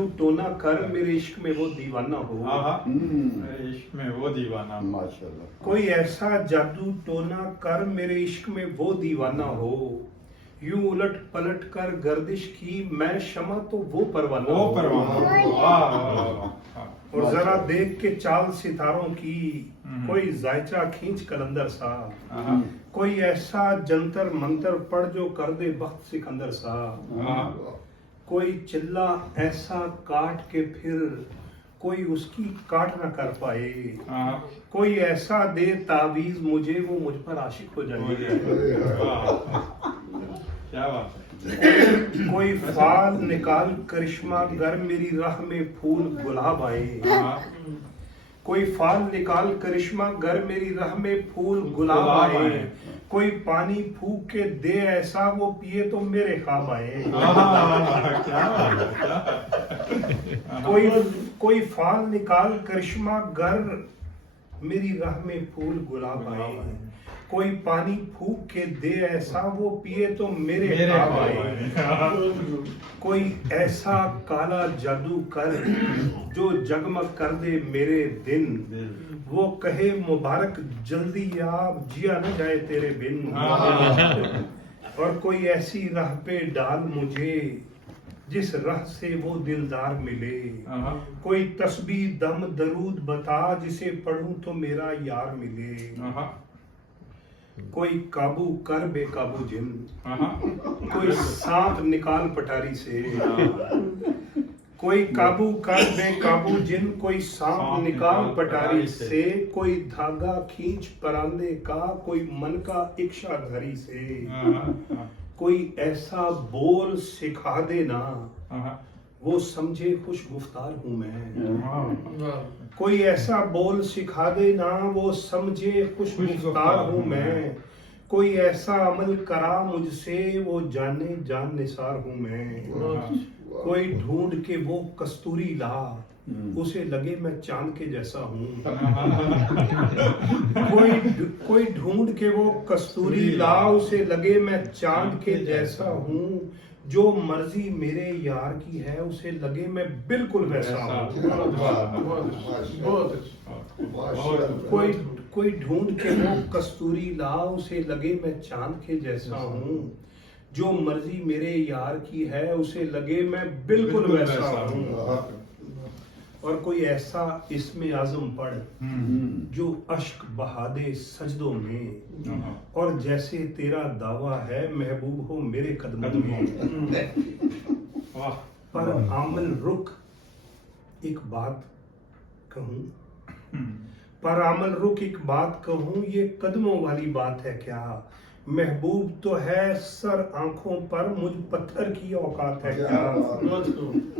जादू टोना कर मेरे इश्क में वो दीवाना हो। इश्क में वो दीवाना, माशाल्लाह। कोई ऐसा जादू टोना कर मेरे इश्क में वो दीवाना हो, यूं उलट पलट कर गर्दिश की मैं शमा तो वो परवाना वो हो। परवाना। और जरा देख के चाल सितारों की, कोई जायचा खींच कलंदर सा, कोई ऐसा जंतर मंतर पढ़ जो कर दे वक्त सिकंदर सा, कोई चिल्ला ऐसा काट के फिर कोई उसकी काट ना कर पाए, कोई ऐसा दे तावीज मुझे वो मुझ पर आशिक हो जाए। क्या बात है। कोई फाल निकाल करिश्मा गर मेरी राह में फूल गुलाब आए, कोई फाल निकाल करिश्मा गर मेरी राह में फूल गुलाब आए, कोई पानी फूक के दे ऐसा वो पिए तो मेरे ख्वाब आए। कोई फाल निकाल करिश्मा गर मेरी राह में फूल गुलाब आए, कोई पानी फूक के दे ऐसा वो पिए तो मेरे ख्वाब आए। कोई ऐसा काला जादू कर जो जगमग कर दे मेरे दिन, वो कहे मुबारक जल्दी आप जिया न जाए तेरे बिन। और कोई ऐसी राह पे डाल मुझे जिस राह से वो दिलदार मिले, कोई तस्बीह दम दरूद बता जिसे पढ़ूं तो मेरा यार मिले। कोई काबू कर बेकाबू जिन, कोई सांप निकाल पटारी से, कोई काबू कर बेकाबू जिन, कोई सांप निकाल पटारी से, कोई धागा खींच परांदे का, कोई मन का इच्छाधारी से, कोई ऐसा बोल सिखा देना वो समझे खुश गुफ्तार हूँ मैं, कोई ऐसा बोल सिखा देना वो समझे खुश गुफ्तार हूँ मैं, कोई ऐसा अमल करा मुझसे वो जाने जान निसार हूँ मैं। कोई ढूंढ के वो कस्तूरी ला उसे लगे मैं चांद के जैसा हूँ। कोई ढूंढ के वो कस्तूरी ला उसे लगे मैं चांद के जैसा हूँ, जो मर्जी मेरे यार की है उसे लगे मैं बिल्कुल वैसा हूँ। कोई ढूंढ के वो कस्तूरी ला उसे लगे मैं चांद के जैसा हूँ, जो मर्जी मेरे यार की है उसे लगे मैं बिल्कुल वैसा हूँ। और कोई ऐसा इसमें आजम पढ़ जो अश्क बहा दे सजदों में, और जैसे तेरा दावा है महबूब हो मेरे कदमों में। पर आमल रुक एक बात कहूँ, पर आमल रुक एक बात कहूँ, ये कदमों वाली बात है क्या, महबूब तो है सर आंखों पर मुझ पत्थर की औकात है क्या।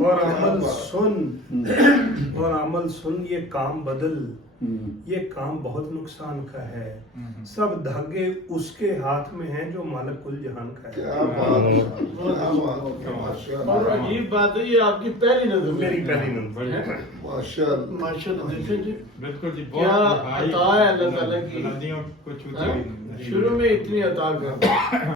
और अमल सुन ये काम बदल, ये काम बहुत नुकसान का है, सब धागे उसके हाथ में हैं जो मालिक कुल जहान का है। और अजीब बात है ये आपकी पहली नजर, मेरी पहली नजर है। माशाल्लाह देखें जी, बिल्कुल जी, क्या अता है अल्लाह ताला की, बुलंदियों को छूती हुई। शुरू में इतनी अता कर